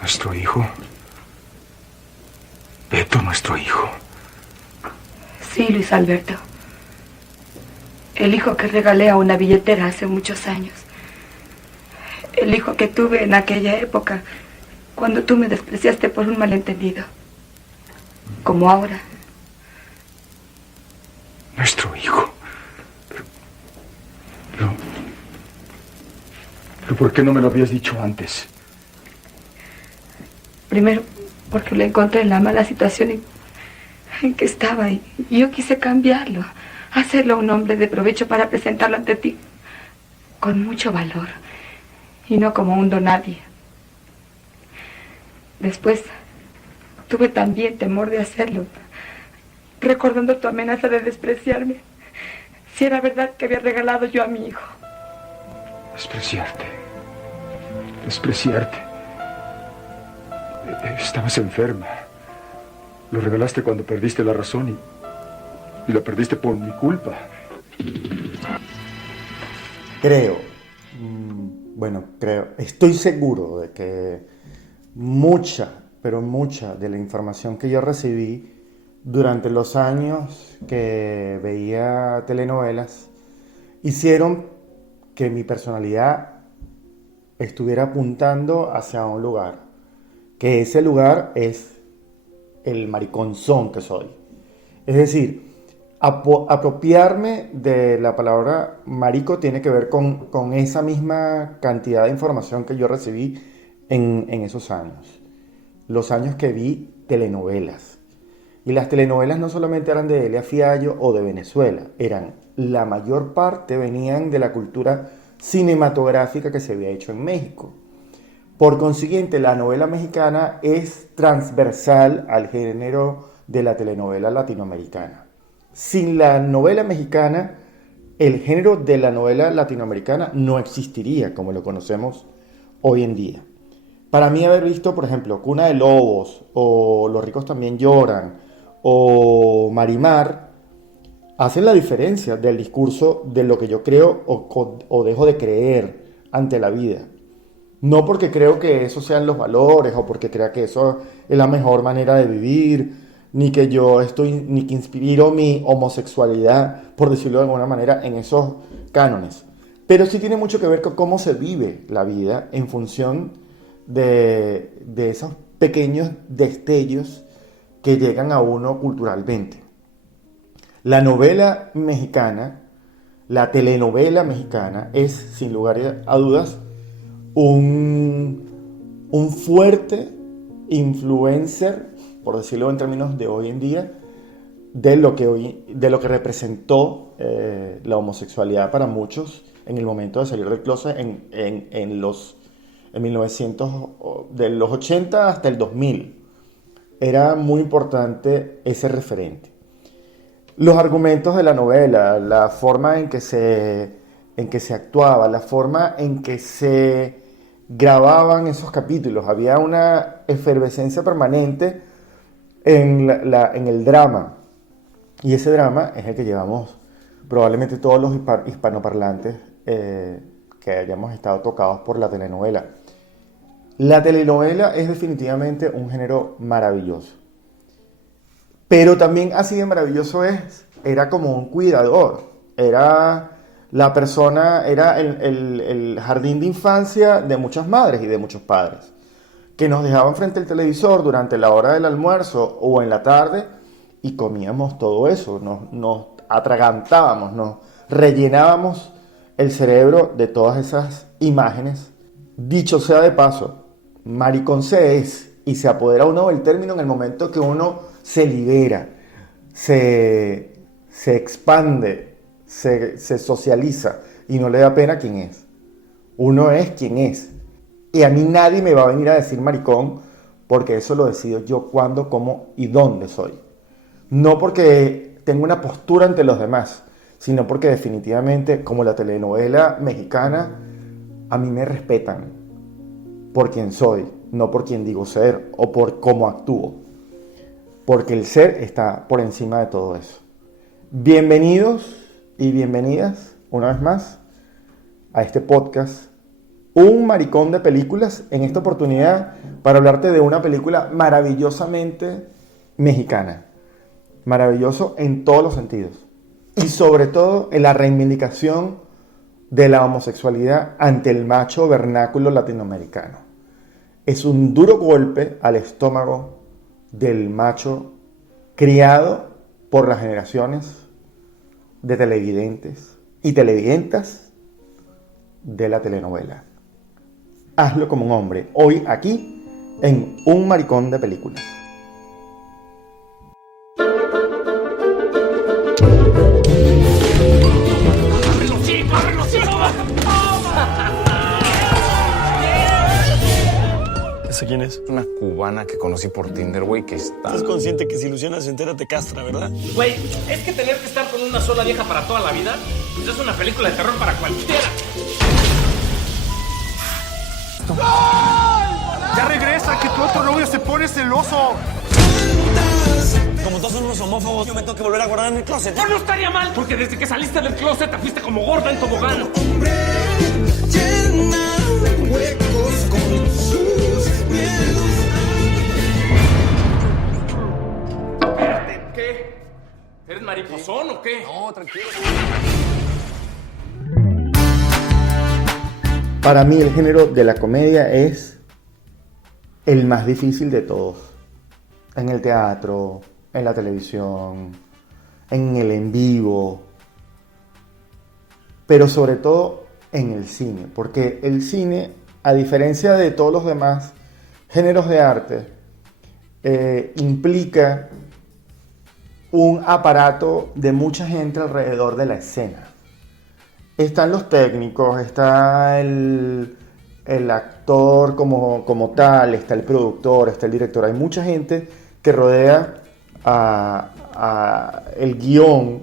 Nuestro hijo. Beto, nuestro hijo. Sí, Luis Alberto. El hijo que regalé a una billetera hace muchos años. El hijo que tuve en aquella época, cuando tú me despreciaste por un malentendido. Como ahora. Nuestro hijo. Pero ¿por qué no me lo habías dicho antes? Primero, porque lo encontré en la mala situación en que estaba y yo quise cambiarlo, hacerlo un hombre de provecho para presentarlo ante ti con mucho valor y no como un donadie. Después, tuve también temor de hacerlo, recordando tu amenaza de despreciarme, si era verdad que había regalado yo a mi hijo. Despreciarte. Estabas enferma. Lo regalaste cuando perdiste la razón y lo perdiste por mi culpa. Estoy seguro de que mucha de la información que yo recibí durante los años que veía telenovelas hicieron que mi personalidad estuviera apuntando hacia un lugar, que ese lugar es el mariconzón que soy. Es decir, apropiarme de la palabra marico tiene que ver con esa misma cantidad de información que yo recibí en esos años. Los años que vi telenovelas. Y las telenovelas no solamente eran de Elia Fiallo o de Venezuela, la mayor parte venían de la cultura cinematográfica que se había hecho en México. Por consiguiente, la novela mexicana es transversal al género de la telenovela latinoamericana. Sin la novela mexicana, el género de la novela latinoamericana no existiría como lo conocemos hoy en día. Para mí haber visto, por ejemplo, Cuna de Lobos, o Los ricos también lloran, o Marimar, hacen la diferencia del discurso de lo que yo creo o dejo de creer ante la vida. No porque creo que esos sean los valores o porque crea que eso es la mejor manera de vivir, ni que inspiro mi homosexualidad, por decirlo de alguna manera, en esos cánones. Pero sí tiene mucho que ver con cómo se vive la vida en función de esos pequeños destellos que llegan a uno culturalmente. La novela mexicana, la telenovela mexicana, es, sin lugar a dudas, un fuerte influencer, por decirlo en términos de hoy en día, de lo que representó la homosexualidad para muchos en el momento de salir del closet en 1900, de los 80 hasta el 2000. Era muy importante ese referente. Los argumentos de la novela, la forma en que se actuaba, la forma en que se grababan esos capítulos. Había una efervescencia permanente en el drama. Y ese drama es el que llevamos probablemente todos los hispanoparlantes que hayamos estado tocados por la telenovela. La telenovela es definitivamente un género maravilloso. Pero también así de maravilloso era como un cuidador. Era la persona, era el jardín de infancia de muchas madres y de muchos padres, que nos dejaban frente al televisor durante la hora del almuerzo o en la tarde y comíamos todo eso, nos atragantábamos, nos rellenábamos el cerebro de todas esas imágenes. Dicho sea de paso, maricón se es y se apodera uno del término en el momento que uno se libera, se expande, se socializa y no le da pena quién es. Uno es quien es. Y a mí nadie me va a venir a decir maricón porque eso lo decido yo cuándo, cómo y dónde soy. No porque tengo una postura ante los demás, sino porque definitivamente, como la telenovela mexicana, a mí me respetan por quien soy, no por quien digo ser o por cómo actúo. Porque el ser está por encima de todo eso. Bienvenidos y bienvenidas una vez más a este podcast un maricón de películas en esta oportunidad para hablarte de una película maravillosamente mexicana. Maravilloso en todos los sentidos. Y sobre todo en la reivindicación de la homosexualidad ante el macho vernáculo latinoamericano. Es un duro golpe al estómago del macho criado por las generaciones de televidentes y televidentas de la telenovela. Hazlo como un hombre, hoy aquí en Un Maricón de Películas. ¿Esa quién es? Una cubana que conocí por Tinder, güey, que está... Estás consciente que si Luciana se entera te castra, ¿verdad? Güey, es que tener que estar con una sola vieja para toda la vida, pues es una película de terror para cualquiera. ¡Ya regresa, que tu otro novio se pone celoso! Como todos son unos homófobos, yo me tengo que volver a guardar en el closet. Pues no estaría mal, porque desde que saliste del closet te fuiste como gorda en tobogán. Espérate, ¿qué? ¿Eres mariposón o qué? No, tranquilo. Para mí el género de la comedia es el más difícil de todos. En el teatro, en la televisión, en el en vivo, pero sobre todo en el cine, porque el cine, a diferencia de todos los demás géneros de arte, implica un aparato de mucha gente alrededor de la escena. Están los técnicos, está el actor como tal, está el productor, está el director. Hay mucha gente que rodea el guión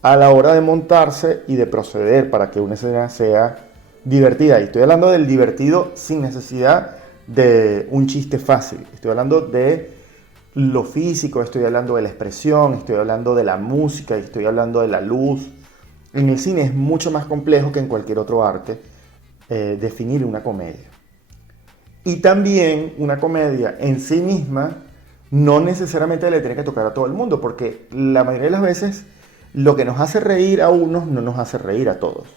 a la hora de montarse y de proceder para que una escena sea divertida. Y estoy hablando del divertido sin necesidad de un chiste fácil. Estoy hablando de lo físico, estoy hablando de la expresión, estoy hablando de la música, estoy hablando de la luz. En el cine es mucho más complejo que en cualquier otro arte definir una comedia. Y también una comedia en sí misma no necesariamente le tiene que tocar a todo el mundo, porque la mayoría de las veces lo que nos hace reír a unos no nos hace reír a todos.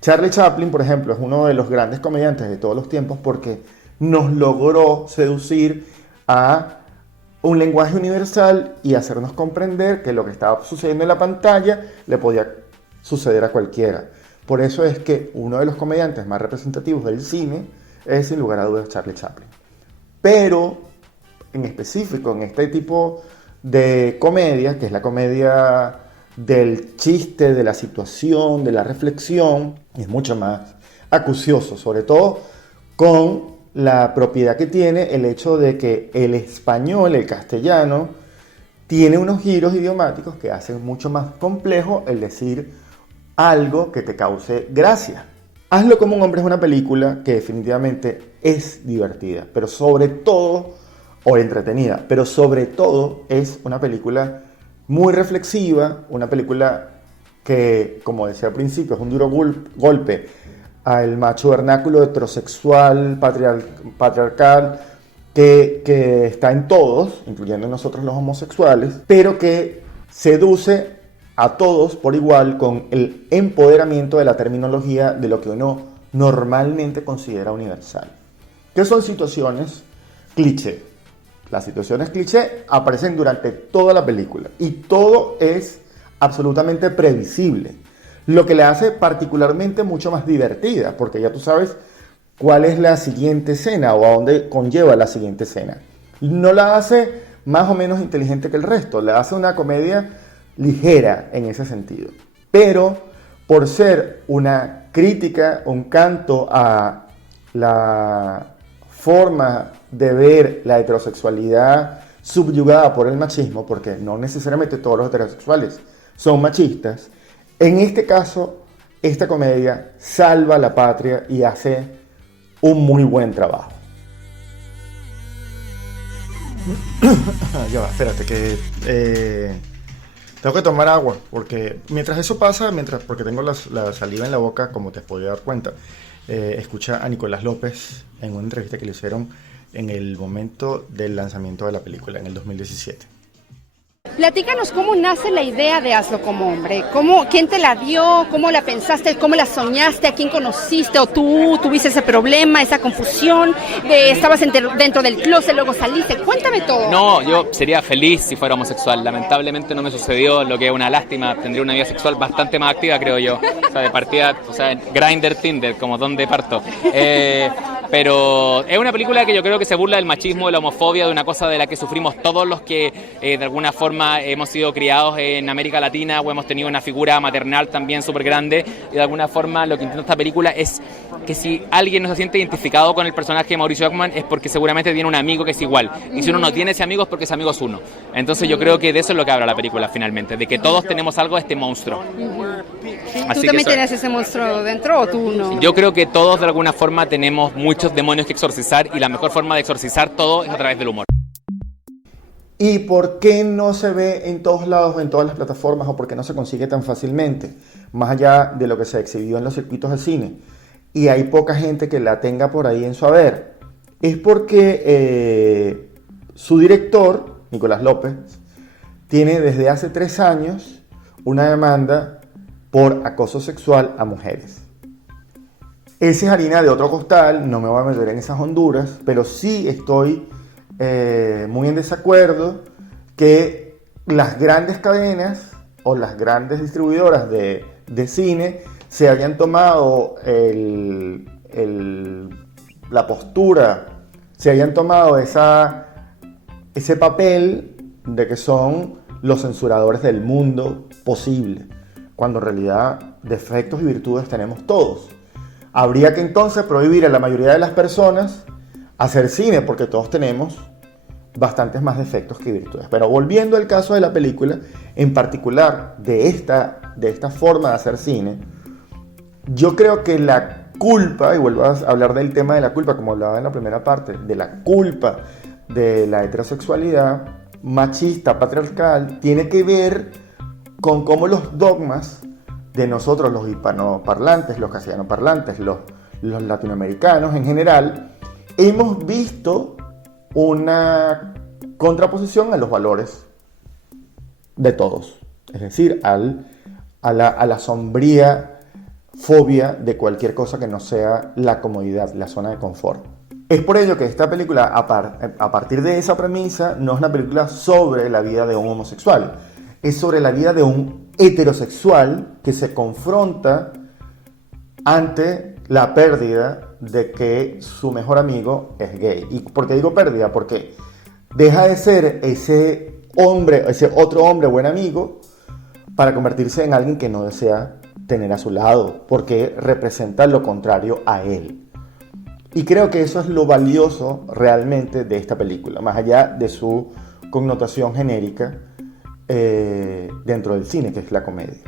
Charlie Chaplin, por ejemplo, es uno de los grandes comediantes de todos los tiempos porque nos logró seducir a un lenguaje universal y hacernos comprender que lo que estaba sucediendo en la pantalla le podía suceder a cualquiera. Por eso es que uno de los comediantes más representativos del cine es, sin lugar a dudas, Charlie Chaplin. Pero, en específico, en este tipo de comedia, que es la comedia del chiste, de la situación, de la reflexión, es mucho más acucioso, sobre todo con la propiedad que tiene el hecho de que el español, el castellano, tiene unos giros idiomáticos que hacen mucho más complejo el decir algo que te cause gracia. Hazlo como un hombre es una película que definitivamente es divertida, pero sobre todo, o entretenida, pero sobre todo es una película muy reflexiva, una película que, como decía al principio, es un duro golpe al macho vernáculo heterosexual, patriarcal, que está en todos, incluyendo nosotros los homosexuales, pero que seduce a todos por igual con el empoderamiento de la terminología de lo que uno normalmente considera universal. ¿Qué son situaciones cliché? Las situaciones cliché aparecen durante toda la película y todo es absolutamente previsible, lo que le hace particularmente mucho más divertida, porque ya tú sabes cuál es la siguiente escena o a dónde conlleva la siguiente escena. No la hace más o menos inteligente que el resto, la hace una comedia ligera en ese sentido. Pero por ser una crítica, un canto a la forma de ver la heterosexualidad subyugada por el machismo, porque no necesariamente todos los heterosexuales son machistas, en este caso, esta comedia salva a la patria y hace un muy buen trabajo. Ya va, espérate, que tengo que tomar agua, porque mientras eso pasa, porque tengo la saliva en la boca, como te podía dar cuenta, escucha a Nicolás López en una entrevista que le hicieron en el momento del lanzamiento de la película, en el 2017. Platícanos cómo nace la idea de Hazlo como hombre. ¿Quién te la dio? ¿Cómo la pensaste? ¿Cómo la soñaste? ¿A quién conociste? ¿O tú tuviste ese problema, esa confusión? ¿Estabas dentro del closet, luego saliste? Cuéntame todo. No, yo sería feliz si fuera homosexual. Lamentablemente no me sucedió, lo que es una lástima. Tendría una vida sexual bastante más activa, creo yo. O sea, de partida, Grindr, Tinder, como donde parto. Pero es una película que yo creo que se burla del machismo, de la homofobia, de una cosa de la que sufrimos todos los que de alguna forma hemos sido criados en América Latina o hemos tenido una figura maternal también súper grande, y de alguna forma lo que intenta esta película es que si alguien no se siente identificado con el personaje de Mauricio Ockman es porque seguramente tiene un amigo que es igual, y si uno no tiene ese amigo es porque ese amigo es uno. Entonces yo creo que de eso es lo que habla la película finalmente, de que todos tenemos algo de este monstruo. ¿Tú también tienes ese monstruo dentro o tú no? Yo creo que todos de alguna forma tenemos muchos demonios que exorcizar, y la mejor forma de exorcizar todo es a través del humor. ¿Y por qué no se ve en todos lados, en todas las plataformas, o por qué no se consigue tan fácilmente, más allá de lo que se exhibió en los circuitos de cine? Y hay poca gente que la tenga por ahí en su haber. Es porque su director, Nicolás López, tiene desde hace 3 años una demanda por acoso sexual a mujeres. Esa es harina de otro costal, no me voy a meter en esas honduras, pero sí estoy muy en desacuerdo que las grandes cadenas o las grandes distribuidoras de cine se hayan tomado la postura, se hayan tomado ese papel de que son los censuradores del mundo posible, cuando en realidad defectos y virtudes tenemos todos. Habría que entonces prohibir a la mayoría de las personas hacer cine, porque todos tenemos bastantes más defectos que virtudes. Pero volviendo al caso de la película, en particular de esta forma de hacer cine, yo creo que la culpa, y vuelvo a hablar del tema de la culpa, como hablaba en la primera parte, de la culpa de la heterosexualidad machista, patriarcal, tiene que ver con cómo los dogmas de nosotros, los hispanoparlantes, los castellanoparlantes, los latinoamericanos en general, hemos visto una contraposición a los valores de todos, es decir, a la sombría fobia de cualquier cosa que no sea la comodidad, la zona de confort. Es por ello que esta película, a partir de esa premisa, no es una película sobre la vida de un homosexual, es sobre la vida de un heterosexual que se confronta ante la pérdida de que su mejor amigo es gay. ¿Y por qué digo pérdida? Porque deja de ser ese otro hombre buen amigo para convertirse en alguien que no desea tener a su lado, porque representa lo contrario a él. Y creo que eso es lo valioso realmente de esta película, más allá de su connotación genérica dentro del cine, que es la comedia.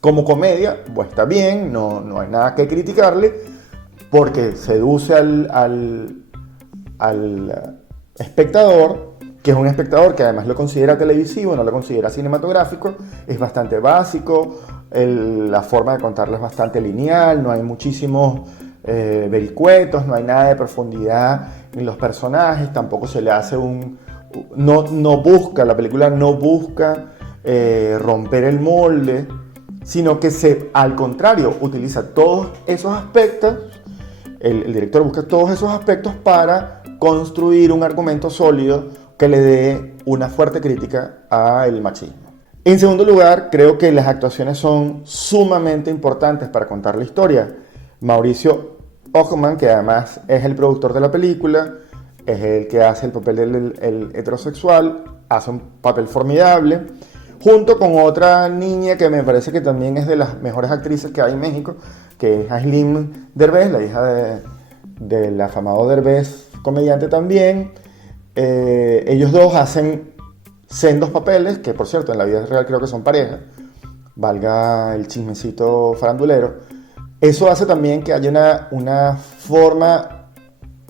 Como comedia, pues está bien, no hay nada que criticarle, porque seduce al espectador, que es un espectador que además lo considera televisivo, no lo considera cinematográfico, es bastante básico, la forma de contarlo es bastante lineal, no hay muchísimos vericuetos, no hay nada de profundidad en los personajes, tampoco se le hace la película no busca romper el molde, sino que al contrario, utiliza todos esos aspectos, el director busca todos esos aspectos para construir un argumento sólido que le dé una fuerte crítica al machismo. En segundo lugar, creo que las actuaciones son sumamente importantes para contar la historia. Mauricio Ockman, que además es el productor de la película, es el que hace el papel del heterosexual, hace un papel formidable, junto con otra niña que me parece que también es de las mejores actrices que hay en México, que es Aislinn Derbez, la hija del afamado Derbez, comediante también. Ellos dos hacen sendos papeles, que por cierto en la vida real creo que son pareja, valga el chismecito farandulero. Eso hace también que haya una forma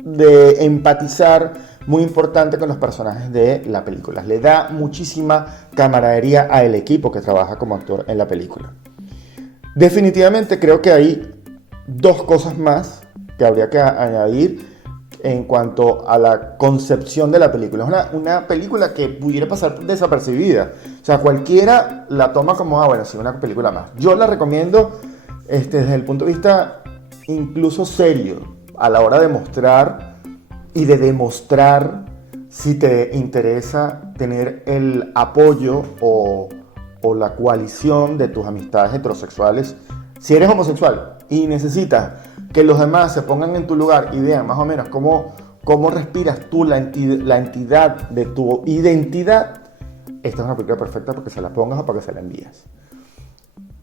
de empatizar muy importante con los personajes de la película. Le da muchísima camaradería al equipo que trabaja como actor en la película. Definitivamente creo que hay dos cosas más que habría que añadir en cuanto a la concepción de la película. Es una película que pudiera pasar desapercibida. O sea, cualquiera la toma como, bueno, sí, una película más. Yo la recomiendo desde el punto de vista incluso serio, a la hora de mostrar y de demostrar si te interesa tener el apoyo o la coalición de tus amistades heterosexuales. Si eres homosexual y necesitas que los demás se pongan en tu lugar y vean más o menos cómo respiras tú la entidad de tu identidad, esta es una película perfecta para que se la pongas o para que se la envíes.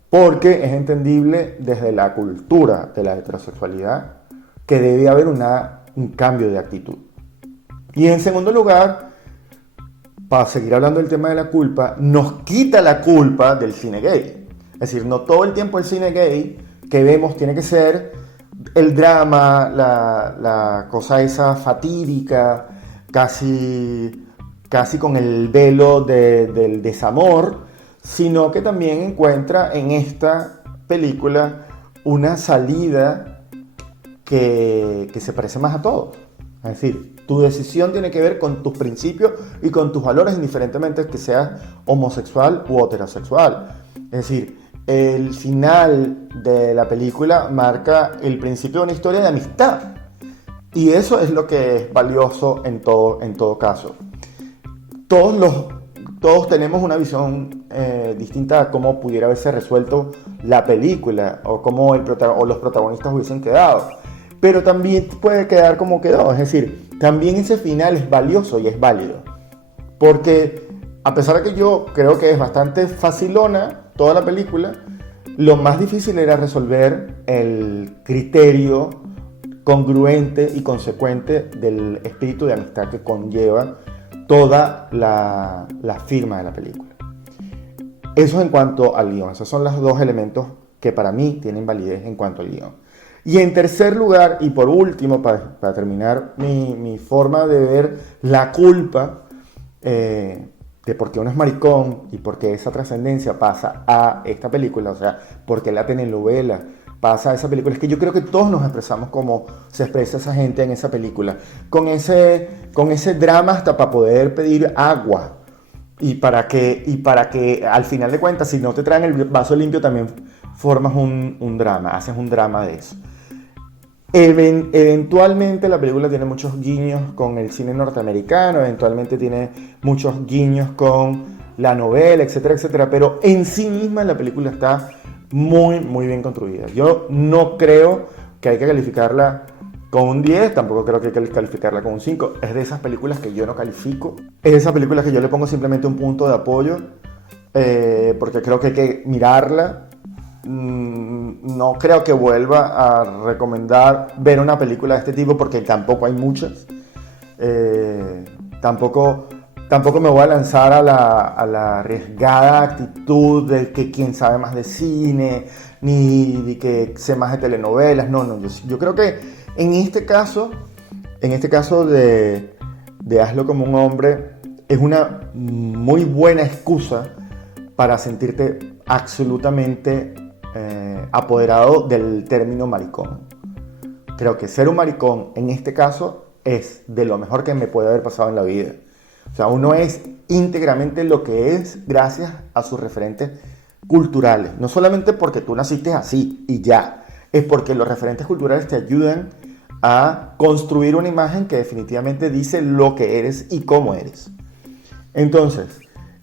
Porque es entendible desde la cultura de la heterosexualidad que debe haber un cambio de actitud. Y en segundo lugar, para seguir hablando del tema de la culpa, nos quita la culpa del cine gay. Es decir, no todo el tiempo el cine gay que vemos tiene que ser el drama, la cosa esa fatídica, casi con el velo del desamor, sino que también encuentra en esta película una salida que se parece más a todos. Es decir, tu decisión tiene que ver con tus principios y con tus valores, indiferentemente que seas homosexual u heterosexual. Es decir, el final de la película marca el principio de una historia de amistad. Y eso es lo que es valioso en todo caso. Todos tenemos una visión distinta a cómo pudiera haberse resuelto la película o cómo los protagonistas hubiesen quedado. Pero también puede quedar como quedó. Es decir, también ese final es valioso y es válido. Porque a pesar de que yo creo que es bastante facilona toda la película, lo más difícil era resolver el criterio congruente y consecuente del espíritu de amistad que conlleva toda la firma de la película. Eso en cuanto al guión. Esos son los dos elementos que para mí tienen validez en cuanto al guión. Y en tercer lugar, y por último, para terminar mi forma de ver la culpa de por qué uno es maricón y por qué esa trascendencia pasa a esta película, o sea, por qué la telenovela pasa a esa película, es que yo creo que todos nos expresamos como se expresa esa gente en esa película, con ese drama hasta para poder pedir agua, y para que al final de cuentas, si no te traen el vaso limpio, también formas un drama, haces un drama de eso. Eventualmente la película tiene muchos guiños con el cine norteamericano, eventualmente tiene muchos guiños con la novela, etcétera, etcétera, pero en sí misma la película está muy, muy bien construida. Yo no creo que hay que calificarla con un 10, tampoco creo que hay que calificarla con un 5. Es de esas películas que yo no califico, es de esas películas que yo le pongo simplemente un punto de apoyo, porque creo que hay que mirarla. No creo que vuelva a recomendar ver una película de este tipo porque tampoco hay muchas. Tampoco me voy a lanzar a la arriesgada actitud de que quién sabe más de cine, ni de que sé más de telenovelas. No, yo creo que en este caso de Hazlo como un hombre, es una muy buena excusa para sentirte absolutamente apoderado del término maricón. Creo que ser un maricón en este caso es de lo mejor que me puede haber pasado en la vida. O sea, uno es íntegramente lo que es gracias a sus referentes culturales. No solamente porque tú naciste así y ya, es porque los referentes culturales te ayudan a construir una imagen que definitivamente dice lo que eres y cómo eres. Entonces,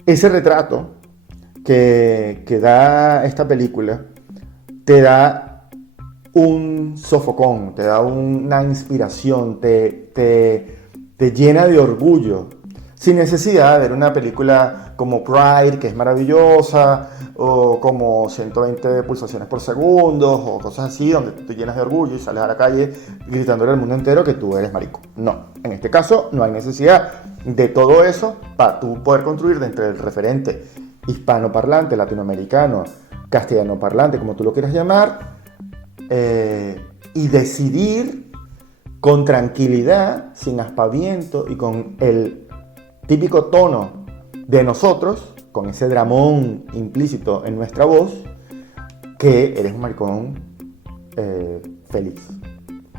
ese retrato que da esta película te da un sofocón, te da una inspiración, te llena de orgullo, sin necesidad de ver una película como Pride, que es maravillosa, o como 120 pulsaciones por segundo, o cosas así, donde tú te llenas de orgullo y sales a la calle gritándole al mundo entero que tú eres marico. No, en este caso no hay necesidad de todo eso para tú poder construir dentro del referente hispanoparlante, latinoamericano, castellanoparlante, como tú lo quieras llamar, y decidir con tranquilidad, sin aspaviento y con el típico tono de nosotros, con ese dramón implícito en nuestra voz, que eres un maricón feliz.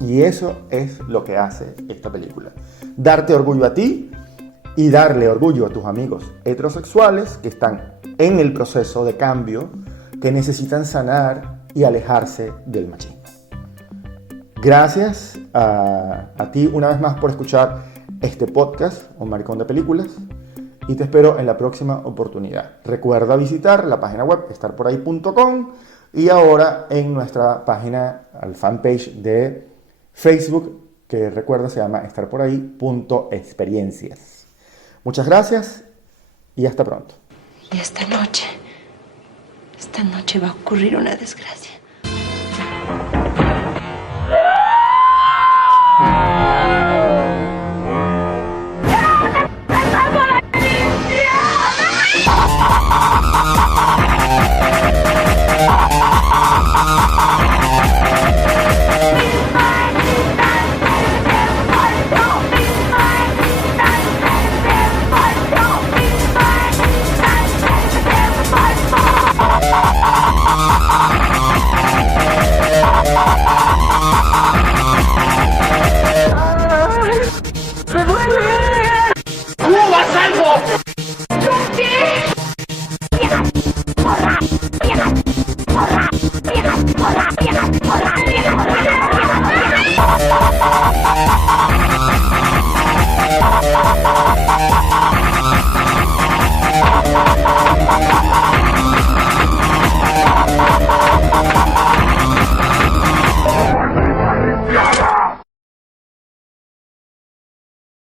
Y eso es lo que hace esta película. Darte orgullo a ti y darle orgullo a tus amigos heterosexuales que están en el proceso de cambio, que necesitan sanar y alejarse del machismo. Gracias a ti una vez más por escuchar este podcast, Un Maricón de Películas, y te espero en la próxima oportunidad. Recuerda visitar la página web estarporahí.com y ahora en nuestra página, al fanpage de Facebook, que recuerda se llama estarporahí.experiencias. Muchas gracias y hasta pronto. Y esta noche va a ocurrir una desgracia.